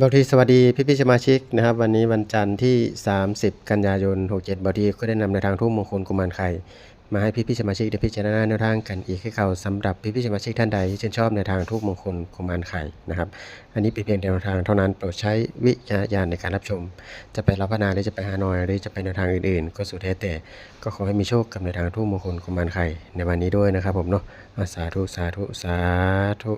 บาวทีสวัสดีพี่ๆสมาชิกนะครับวันนี้วันจันทร์ที่30กันยายน67บาวทีก็ได้นำในวทางทูปมงคลกุมารไข่มาให้พี่ๆสมาชิกได้พิจารณาแนวทางกันอีกให้เขาสำหรับพี่ๆสมาชิกท่านใดที่ชื่นชอบในทางทูปมงคลกุมารไข่นะครับอันนี้เป็นเพียงแนวทางเท่านั้นโปรดใช้วิจารณญาณในการรับชมจะไปรับพนาหรือจะไปฮานอยหรือจะไปแนวทางอื่นๆก็สุดแท้แต่ก็ขอให้มีโชคกับในทางทูปมงคลกุมารไข่ในวันนี้ด้วยนะครับผมเนาะสาธุสาธุสาธุ